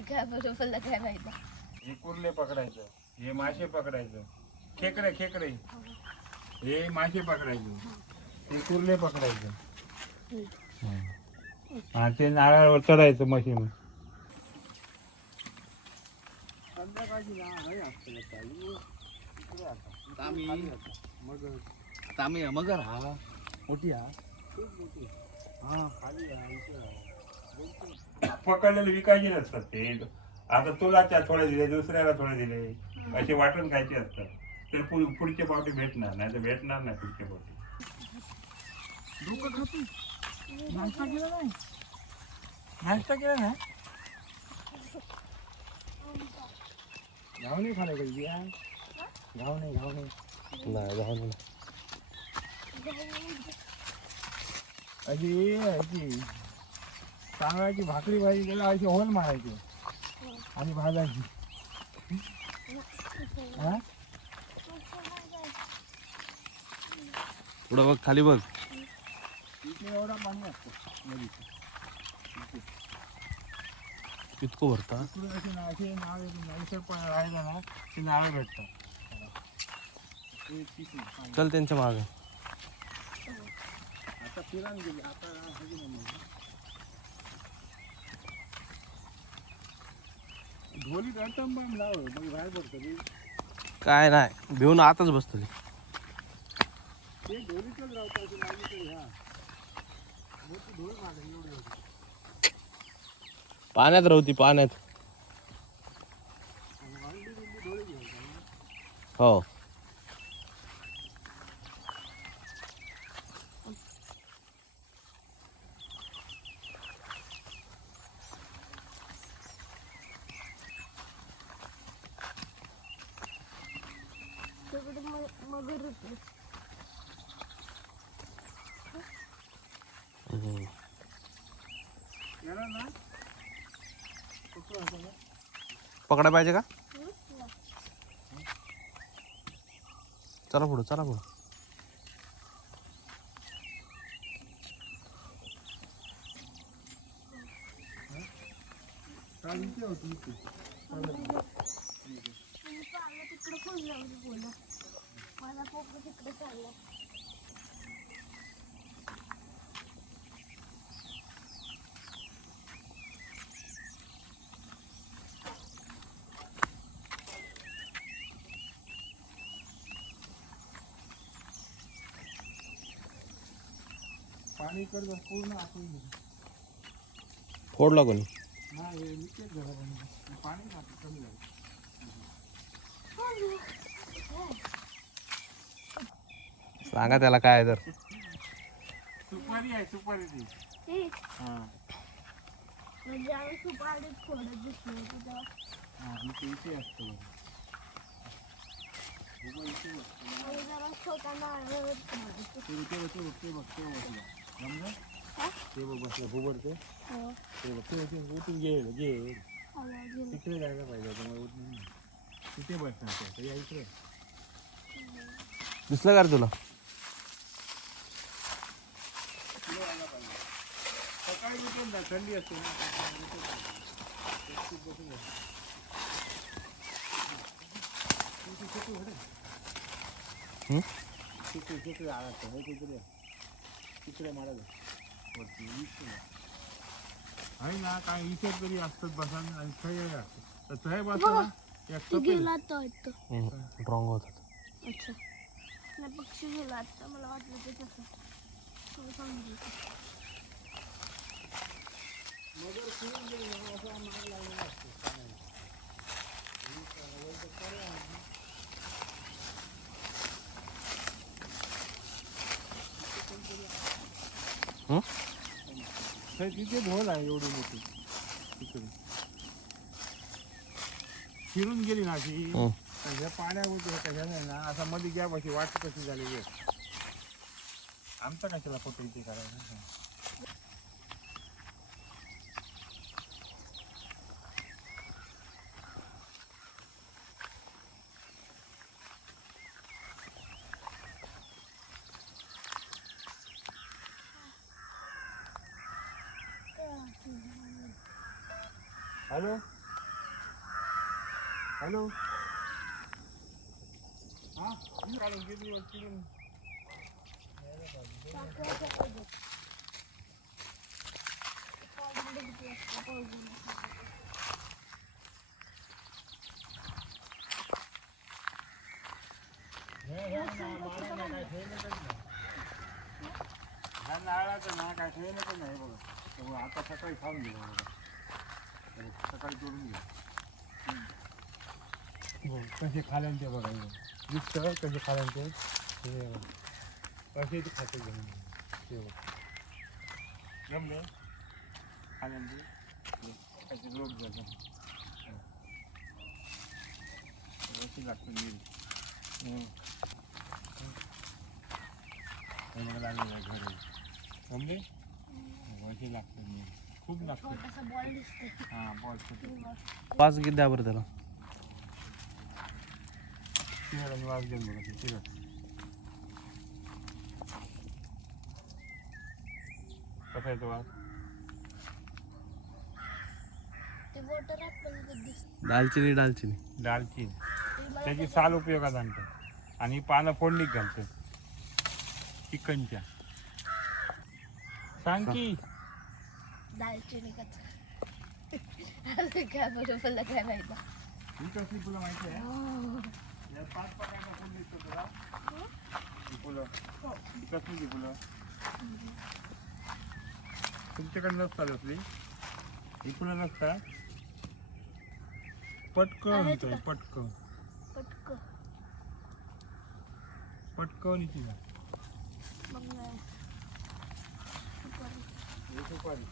काय बरोबर काय माहिती हे कुर्ले पकडायचं हे मासे पकडायचं. खेकडे खेकडे. हे मासे पकडायचे. हे कुर्ले पकडायचं. हा ते नारळावर चढायचं मशीन. आता आम्ही मगर हा. मोठी हा. पकडलेले विकायचे नसतात ते. आता तुला त्या थोडे दिले दुसऱ्याला थोडे दिले. असे वाटून खायचे असतात. तर पु- पुढचे पावटे भेटणार नाही तर भेटणार नाही पुढचे पावटे. नाश्ता केला नाही? नाश्ता केला ना घाव नाही खाला कधी? घाव नाही घाव नाही. नाही जाऊ दे. अशी तांदळाची भाकरी भाजी गेला अशी होल मारायची. आणि भाजायची. पुढं बघ खाली बघ. इथे एवढा पाणी असतं नदीचं. इतकं भरता असे असे राहिलं ना ते भेटतात. चल त्यांच्या मागे. आता फिरायला गेली आता हवी. ढोली बाम लाव मग बाहेर पडतं ते. काय नाही भिवून आताच बसतो ते. ते ढोलीतच राहतं असे लागली तरी ह्या मोठी ढोल मागे एवढी होती पाण्यात राहती पाण्यात हो मगर पाहिजे का? चला पुढं चला पुढं. तिकडे मला पप्पा तिकडे चालला. पाणी कर्ज पूर्ण गेलं फोडला कोणी? हा हे झालं पाणी कमी झालं. सांगा त्याला काय तर सुपारी आहे सुपारी ती हे हा म्हणजे आम्ही सुपारी फोडत दिसलो होतो तेव्हा हा इथे इथे असतं आणि जरा छोटा नारळ होता. ते इथे बघ, ते बघ, ते बघ, ते बसलं. ते बघ बसलं भुबड ते हो. ते बघ, ते ते उठून गेलं गे आला गेला. तिकडे जायला पाहिजे होतं, मग उठून नाही. तिथे बसणार ते. तर या इकडे दिसलं का रे तुला सकाळी उठून जा थंडी असते ना? तिकडे. आहे काय इथे तरी असतात बसा आणि असतात तर ती. गेला रॉंग अच्छा नाही पक्षी गेला आता मला वाटलं ते तसं तिथे भोल आहे एवढी मोठी तिकडे फिरून गेली ना अशी. ह्या हे कशाने ना असा मध्ये गॅप अशी वाट कशी झालेली आहे. 암탉 같이 라 포트 이제 가라 Halo? Halo? Hah? Ini kalian gini, gini. आता सकाळी खाऊन गेलो बघा तर सकाळी तोडून गेलो हो, कसे खाल्यान ते बघा हे. दिसतं कसे खाल्यान ते हे बघा. कसे ते खाते घेऊन ते बघा जमले खाल्यान ते हे, त्याचे रोग झाले कशी लागते मिरी हम्म. हे बघा लागलेलं आहे घर जमले वशी लागते मिरी खूप लागते छोटासा बॉल दिसतोय हां बॉल पाच किती द्या बरं त्याला तिरड आणि वाज देऊन बघा ते तिरड कसा येतो वाज ते वॉटर ऍपल दिसत दालचिनी दालचिनी. दालचीन. त्याची साल उपयोगात आणतात आणि पानं फोडणीत घालतात चिकनच्या. सांग की. दालचिनी काय बरोबर काय माहिती ही कसली फुलं माहिती आहे? या पाच प्रकारच्या फुलं दिसतात तुला. ही फुलं. ही कसली ती फुलं तुमच्याकडे नसतात असली. फुलं नसतात पटकन का? पटकन. पटक पटकन मग. हे सुपारी.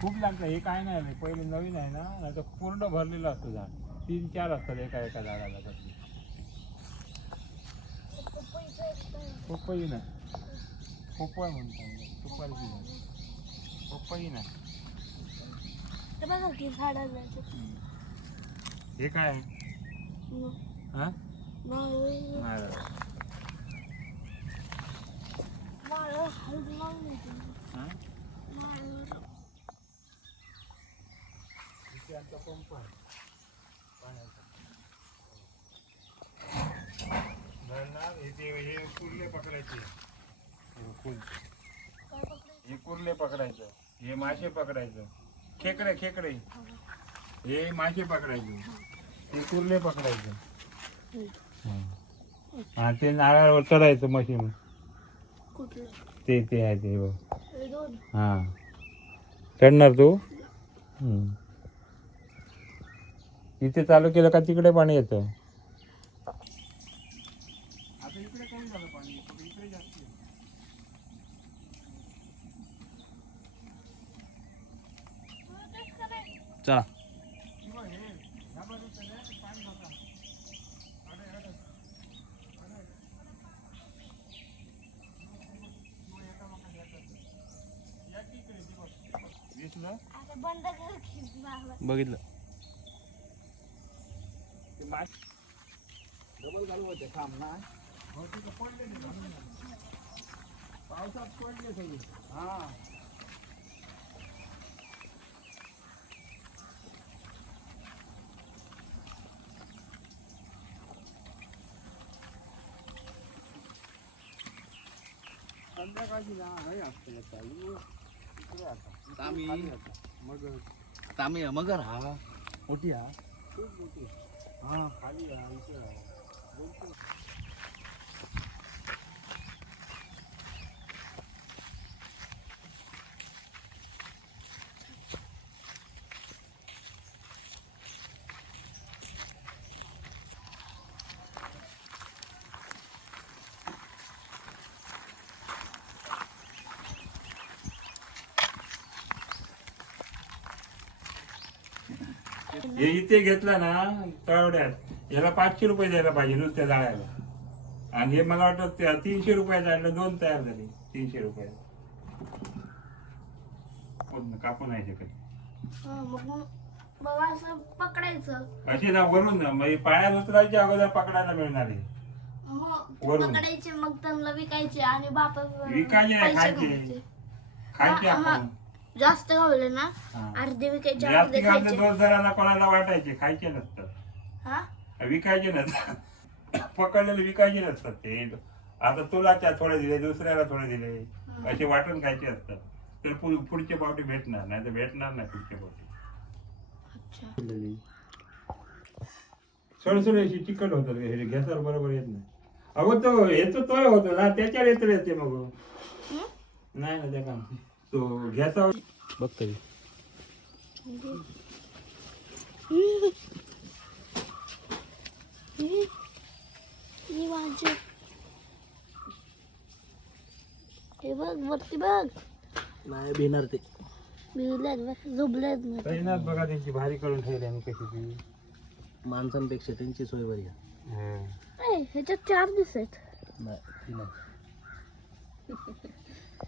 खूप लागतं हे काय नाही रे पहिले नवीन आहे ना नाही तर पूर्ण भरलेलं असतं झाड. तीन चार असतात एका एका झाडाला असतं. पपई ना पपई म्हणतात सुपारीची झाड. पपई ना ते बघा की झाडाला. हे काय? आहे हा? नारळ नारळ नारळ हळद लावून येते. हा? नारळ आमचा पंप आहे पाण्याचा धरणार इथे हे कुर्ले पकडायचे. हे कुल? हे कुर्ले पकडायचं हे मासे पकडायचं. खेकडे खेकडे. हे मासे पकडायचे. हे कुर्ले पकडायचं. हा ते नारळावर चढायचं मशीन. कुठलं ते ते आहे ते हे हा. चढणार तू? हम्म. इथे चालू केलं का तिकडे पाणी येतं? आता इकडे कमी झालं पाणी? इकडे जास्त चला. दिसलं आता बंद कर की नारळ. बघितलं? डबल घालू होते काम ना. हो पडले. पावसात पडले सगळे. हा. संध्याकाळची ना हे असतं आता. आम्ही- खाली आता. मग आता आम्ही मगर हा. मोठी हा. खूप मोठी. हा खाली आहे इथे आहे दोन हे इथे घेतला ना तळवड्यात याला पाचशे रुपये द्यायला पाहिजे नुसत्या जाळ्याला. आणि हे मला वाटतं ते तीनशे रुपयाचं आणलं दोन तयार झाले तीनशे रुपये कापून हा, मग मग असं पकडायचं. अशी ना वरून ना म्हणजे पाण्यात उतरायच्या अगोदर पकडायला मिळणार आहे. वरून. पकडायचे मग त्यांना विकायचे आणि बापा विकायचे नाही, खायचे. खायचे. आपण. जास्त गावले ना हा. अर्धे विकायचे जास्त खायचे. दोन जणांना कोणाला वाटायचे? खायचे नसतात. हा? विकायचे नसतात? पकडलेले विकायचे नसतात ते. आता तुला त्या थोडे दिले दुसऱ्याला थोडे दिले. असे वाटून खायचे असतात. तर पु- पुढचे पावटे भेटणार नाही तर भेटणार नाही पुढचे पावटे. अच्छा. सोड सोड अशी चिकट होतात हे बरोबर येत नाही. अगो तो येतो तोय होतो ना त्याच्यावर येत येते मग? नाही ना त्या काम तो गॅसावर बघ तरी ही बघ वरती बघ. नाही भिणार ते. झोपल्यात ना बघा त्यांची भारी करून ठेवली आणि कशी ती. माणसांपेक्षा त्यांची सोय बरी आहे. हं. ए, ह्याच्यात चार दिसत नाही ती नाही.